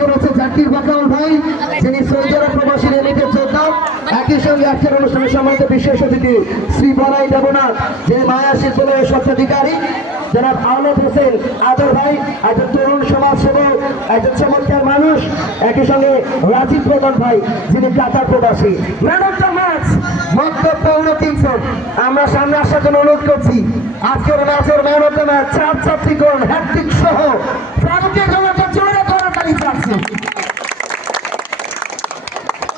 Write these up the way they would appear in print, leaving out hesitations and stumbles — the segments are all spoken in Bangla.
করেছে জাকির বাকাউল ভাই, যিনি সৌদি আরব প্রবাসী রেমিটেন্স যোদ্ধা। একই সঙ্গে আজকের অনুষ্ঠানে সম্মানিত বিশেষ অতিথি শ্রী বলাই দেবনাথ, যিনি মায়া শিল্পালয়ের স্বত্বাধিকারী, জনাব আওলাদ হোসেন আদর ভাই, একজন তরুণ সমাজসেবক, একজন চমৎকার মানুষ। একই সঙ্গে রাজীব প্রধান ভাই, যিনি কাতার প্রবাসী। ম্যান অফ দ্য ম্যাচ মক্তব পৌর কিংসন, আমরা সামনে আসার জন্য অনুরোধ করছি। আজকের ম্যাচের man of the match 4 goal hat trick সহ ফারুকের জন্য একটা জোরে করতালি চাচ্ছে।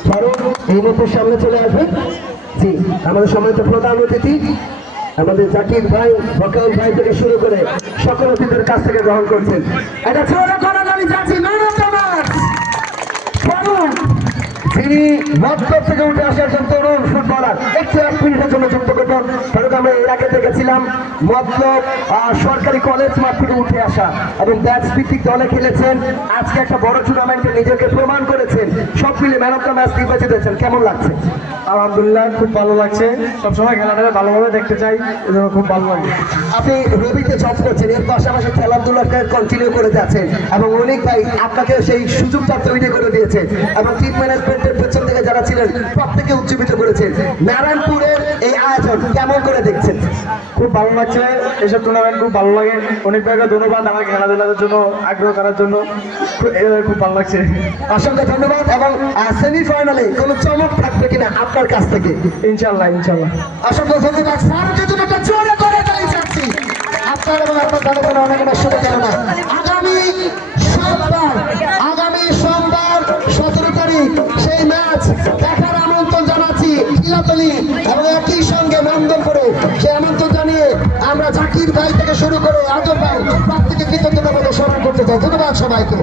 ফারুক এই মুহূর্তে সামনে চলে আসবে। জি, আমাদের সম্মানিত প্রধান অতিথি আমাদের জাকির ভাই, বকাউল ভাই থেকে শুরু করে সকল অতিথিদের কাছ থেকে গ্রহণ করছেন। এটা জোরে করতালি চাচ্ছি। Man of the match Faruk, যিনি মক্তব থেকে উঠে আসা একজন তরুণ ফুটবলার। একটু 1 মিনিটের জন্য যুক্ত করবেন। ফারুক আমরা এর আগে দেখেছিলাম মতলব সরকারি কলেজ মাঠ থেকে উঠে আসা এবং ব্যাটস ভিত্তিক দলে খেলেছেন। আজকে একটা বড় টুর্নামেন্টে নিজেকে প্রমাণ করেছেন। সব মিলে ম্যান অফ দ্য ম্যাচ নির্বাচিত হয়েছেন, কেমন লাগছে? আলহামদুলিল্লাহ, খুব ভালো লাগছে। সবসময় খেলাটাকে ভালোভাবে দেখতে চাই, এজন্য খুব ভালো লাগে। আপনি রবিতে জব করছেন, এর পাশাপাশি খেলাধুলাকে কন্টিনিউ করে যাচ্ছেন এবং অনেক ভাই আপনাকে সেই সুযোগটা তৈরি করে দিয়েছে এবং টিম ম্যানেজমেন্টের পেছন থেকে যারা ছিলেন প্রত্যেকে উজ্জীবিত করেছেন। নারায়ণপুরের এই আয়োজন কেমন করে দেখছেন? খুব ভালো লাগছে, এইসব টুর্নামেন্ট খুব ভালো লাগে। অনেক জায়গায় ধন্যবাদ আমার খেলাধুলার জন্য আগ্রহ করার জন্য, খুব ভালো লাগছে। অসংখ্য ধন্যবাদ। এবং সেমিফাইনালে কোনো চমক থাকবে কিনা আপনার কাছ থেকে? ইনশাল্লাহ ইনশাল্লাহ। অসংখ্য ধন্যবাদ। ফারুকের জন্য একটা জোরে করে তালি চাচ্ছি। আপনার এবং আপনার জনগণ অনেক শুভকামনা। আগামী সোমবার 17 তারিখ সেই ম্যাচ দেখার আমন্ত্রণ জানাচ্ছি খিলাতলি এবং একই সঙ্গে নন্দনপুরে। সেই আমন্ত্রণ জানিয়ে আমরা জাকির ভাই থেকে শুরু করে আদর ভাই প্রত্যেকে কৃতজ্ঞতা বলে স্মরণ করতে চাই। ধন্যবাদ সবাইকে।